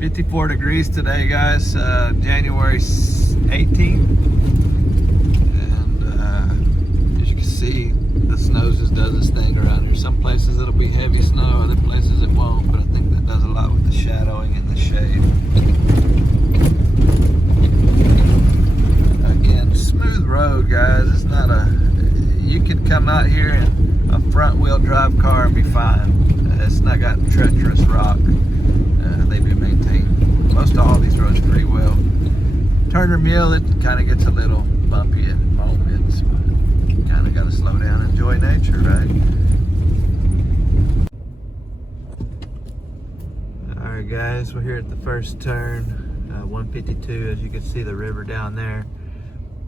54 degrees today, guys. January 18th. And as you can see, the snow just does its thing around here. Some places it'll be heavy snow, other places it won't, but I think that does a lot with the shadowing and the shade. Again, smooth road, guys. It's not you could come out here in a front wheel drive car and be fine. It's not got treacherous rock. They've been maintained. Most of all these roads pretty well. Turner Mill, it kind of gets a little bumpy at moments, but you kind of got to slow down and enjoy nature, right? All right, guys, we're here at the first turn, 152. As you can see, the river down there.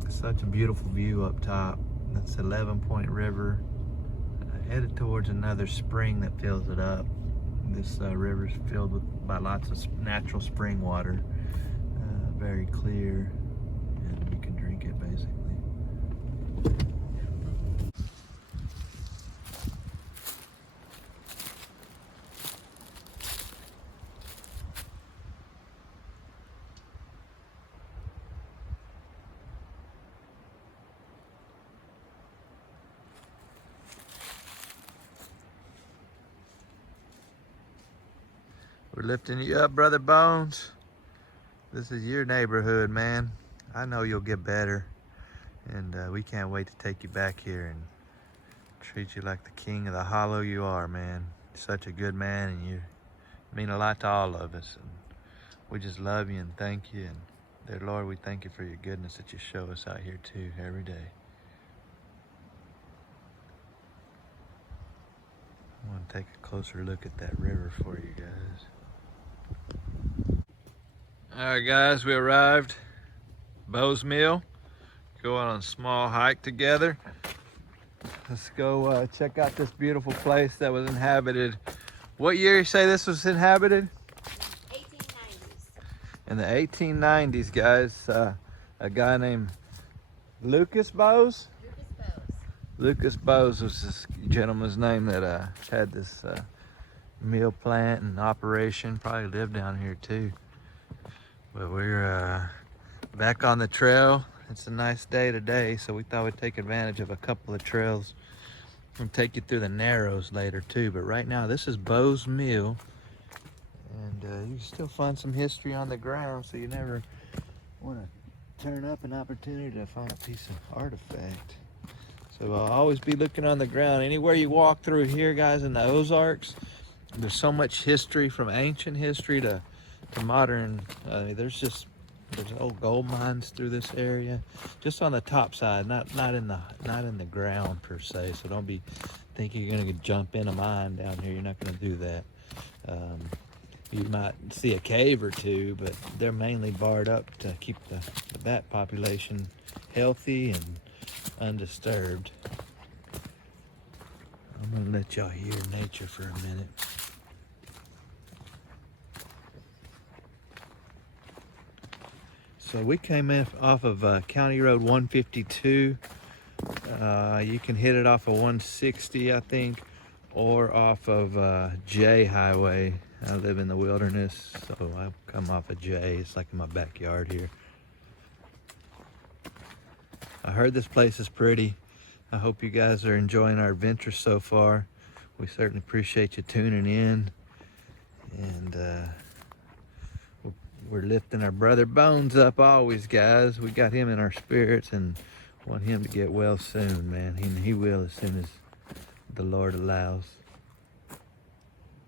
Such a beautiful view up top. That's 11-point river, headed towards another spring that fills it up. This river is filled by lots of natural spring water, very clear, and you can drink it basically. We're lifting you up, Brother Bones. This is your neighborhood, man. I know you'll get better. And we can't wait to take you back here and treat you like the king of the hollow you are, man. You're such a good man, and you mean a lot to all of us. And we just love you and thank you. And dear Lord, we thank you for your goodness that you show us out here too, every day. I want to take a closer look at that river for you guys. Alright guys, we arrived. Boze Mill. Going on a small hike together. Let's go check out this beautiful place that was inhabited. What year you say this was inhabited? 1890s. In the 1890s, guys. A guy named Lucas Boze? Lucas Boze was this gentleman's name that had this mill plant and operation. Probably lived down here too. But we're back on the trail. It's a nice day today, so we thought we'd take advantage of a couple of trails and take you through the Narrows later too. But right now, this is Boze Mill, and you can still find some history on the ground, so you never want to turn up an opportunity to find a piece of artifact. So I'll always be looking on the ground. Anywhere you walk through here, guys, in the Ozarks, there's so much history, from ancient history to modern. There's old gold mines through this area, just on the top side, not in the ground per se. So don't be thinking you're gonna jump in a mine down here. You're not gonna do that. You might see a cave or two, but they're mainly barred up to keep the bat population healthy and undisturbed. I'm gonna let y'all hear nature for a minute. So we came in off of County Road 152. You can hit it off of 160, I think, or off of J Highway. I live in the wilderness, so I come off of J. It's like in my backyard here. I heard this place is pretty. I hope you guys are enjoying our adventure so far. We certainly appreciate you tuning in. And we're lifting our brother Bones up always, guys. We got him in our spirits and want him to get well soon, man. He will as soon as the Lord allows.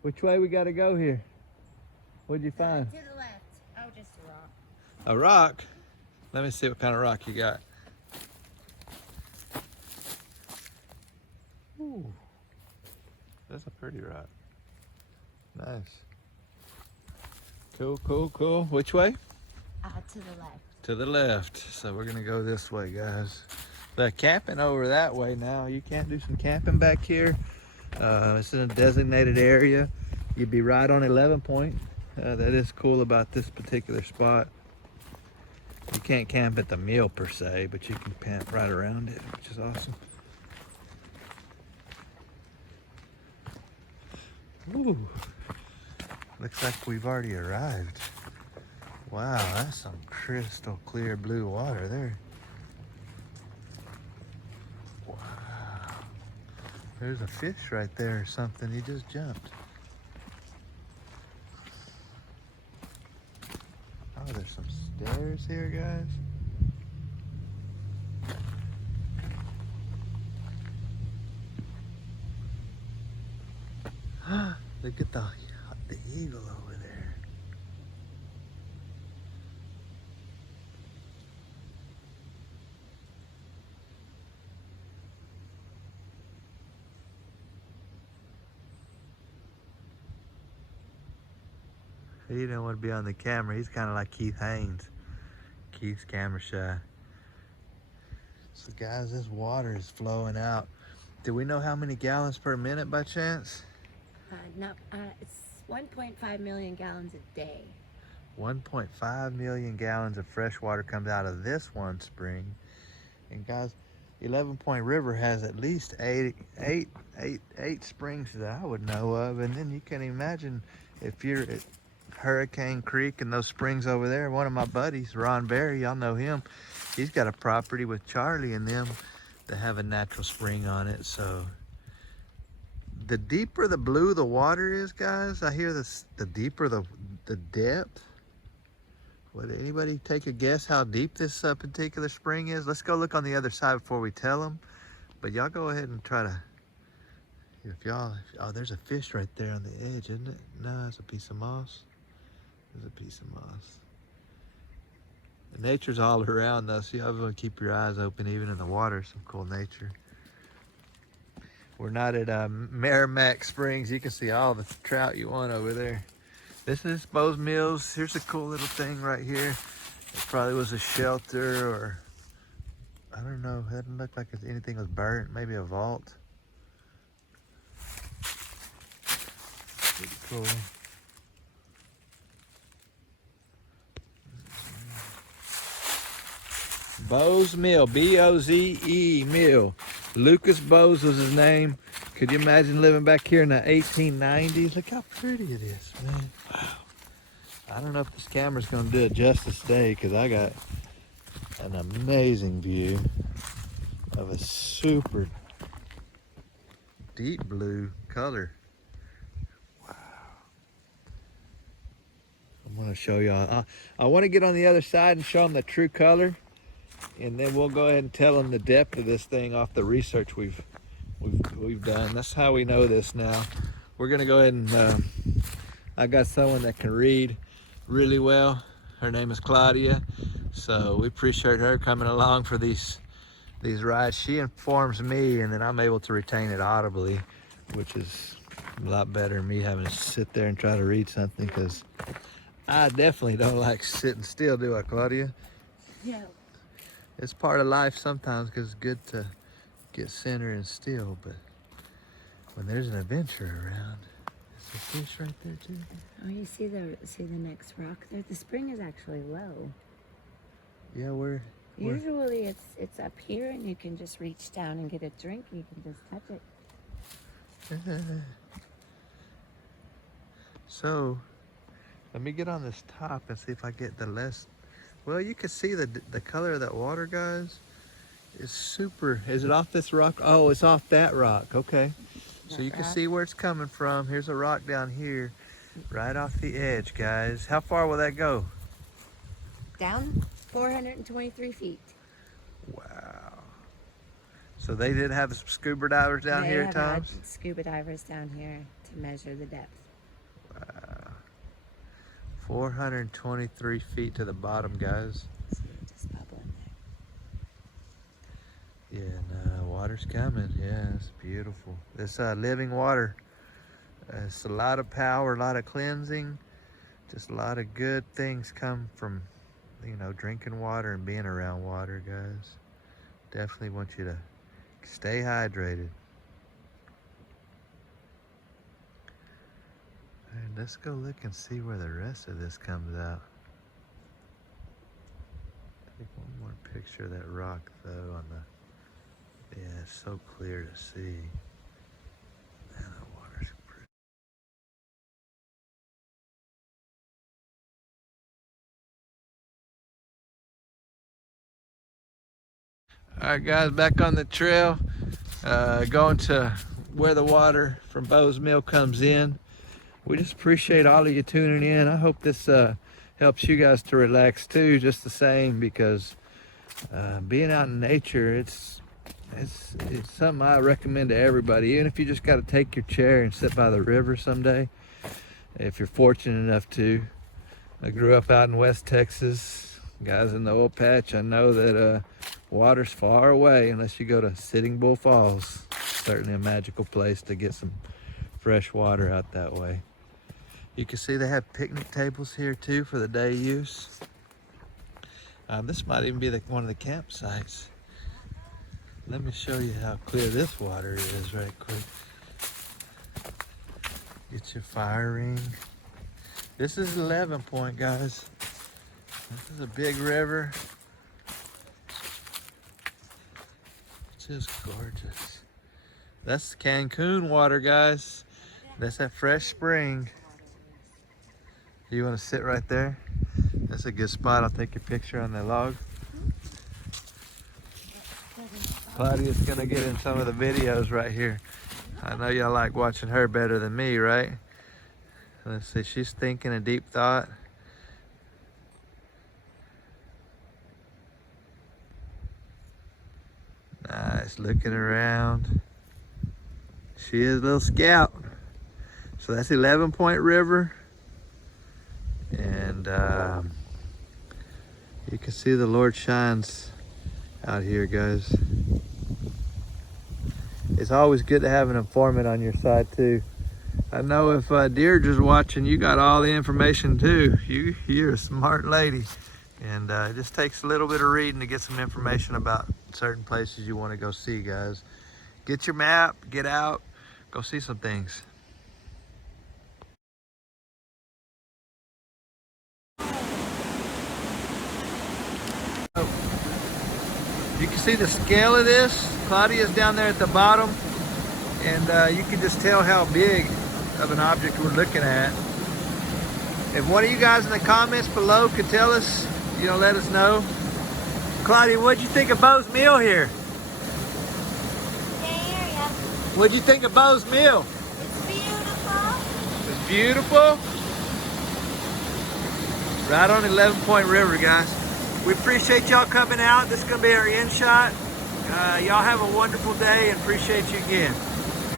Which way we got to go here? What'd you find? To the left. Oh, just a rock. A rock? Let me see what kind of rock you got. Ooh, that's a pretty rock. Nice. Cool, cool, cool. Which way? To the left. To the left. So we're gonna go this way, guys. The camping over that way now. You can't do some camping back here. It's in a designated area. You'd be right on 11 point. That is cool about this particular spot. You can't camp at the mill per se, but you can camp right around it, which is awesome. Ooh. Looks like we've already arrived. Wow, that's some crystal clear blue water there. Wow. There's a fish right there or something. He just jumped. Oh, there's some stairs here, guys. Look at the eagle over there. He didn't want to be on the camera. He's kind of like Keith Haynes. Keith's camera shy. So guys, this water is flowing out. Do we know how many gallons per minute by chance? It's 1.5 million gallons a day. 1.5 million gallons of fresh water comes out of this one spring. And guys, 11 Point River has at least eight springs that I would know of. And then you can imagine if you're at Hurricane Creek and those springs over there. One of my buddies, Ron Berry, y'all know him. He's got a property with Charlie and them that have a natural spring on it. So the deeper the blue the water is, guys, I hear this, the deeper the depth. Would anybody take a guess how deep this particular spring is? Let's go look on the other side before we tell them. But y'all go ahead and try to, oh, there's a fish right there on the edge, isn't it? No, it's a piece of moss. There's a piece of moss. The nature's all around us. You always want to keep your eyes open, even in the water. Some cool nature. We're not at Merrimack Springs. You can see all the trout you want over there. This is Boze Mills. Here's a cool little thing right here. It probably was a shelter, or I don't know. It doesn't look like anything was burnt. Maybe a vault. Pretty cool. Boze Mill, B-O-Z-E Mill. Lucas Boze was his name. Could you imagine living back here in the 1890s? Look how pretty it is, man. Wow. I don't know if this camera's gonna do it justice today, because I got an amazing view of a super deep blue color. Wow. I'm gonna show y'all. I want to get on the other side and show them the true color, and then we'll go ahead and tell them the depth of this thing off the research we've done. That's how we know this now. We're gonna go ahead and I got someone that can read really well. Her name is Claudia, so we appreciate her coming along for these rides. She informs me, and then I'm able to retain it audibly, which is a lot better than me having to sit there and try to read something, because I definitely don't like sitting still, do I, Claudia? Yeah. It's part of life sometimes, because it's good to get centered and still, but when there's an adventure around, there's a fish right there too. Oh, you see the next rock there? The spring is actually low. Yeah, we're Usually it's up here, and you can just reach down and get a drink. You can just touch it. So let me get on this top and see if I get the less. Well, you can see the color of that water, guys. It's super. Is it off this rock? Oh, it's off that rock. Okay. So you can see where it's coming from. Here's a rock down here, right off the edge, guys. How far will that go? Down 423 feet. Wow. So they did have some scuba divers down here at times? They have scuba divers down here to measure the depth. Wow. 423 feet to the bottom, guys. See it just bubbling there. Yeah, no, water's coming. Yeah, it's beautiful. It's living water. It's a lot of power, a lot of cleansing. Just a lot of good things come from, drinking water and being around water, guys. Definitely want you to stay hydrated. And let's go look and see where the rest of this comes out. Take one more picture of that rock, though, on the, yeah, it's so clear to see. All right, guys, back on the trail, going to where the water from Boze Mill comes in. We just appreciate all of you tuning in. I hope this helps you guys to relax too, just the same, because being out in nature, it's something I recommend to everybody. Even if you just got to take your chair and sit by the river someday, if you're fortunate enough to. I grew up out in West Texas, guys, in the oil patch. I know that water's far away unless you go to Sitting Bull Falls. Certainly a magical place to get some fresh water out that way. You can see they have picnic tables here too for the day use. This might even be one of the campsites. Let me show you how clear this water is right quick. Get your fire ring. This is 11 Point, guys. This is a big river. It's just gorgeous. That's Cancun water, guys. That's that fresh spring. You want to sit right there? That's a good spot. I'll take your picture on the log. Claudia's gonna get in some of the videos right here. I know y'all like watching her better than me, right? Let's see, she's thinking a deep thought. Nice, looking around. She is a little scout. So that's 11 Point River. And you can see the Lord shines out here, guys. It's always good to have an informant on your side too. I know if Deirdre's watching, you got all the information too. You're a smart lady. And it just takes a little bit of reading to get some information about certain places you want to go see, guys. Get your map, get out, go see some things. You can see the scale of this. Claudia's down there at the bottom, and you can just tell how big of an object we're looking at. If one of you guys in the comments below could tell us, let us know. Claudia, what'd you think of Boze Mill here? Bay Area. What'd you think of Boze Mill? It's beautiful. It's beautiful. Right on 11 Point River, guys. We appreciate y'all coming out. This is gonna be our end shot. Y'all have a wonderful day and appreciate you again.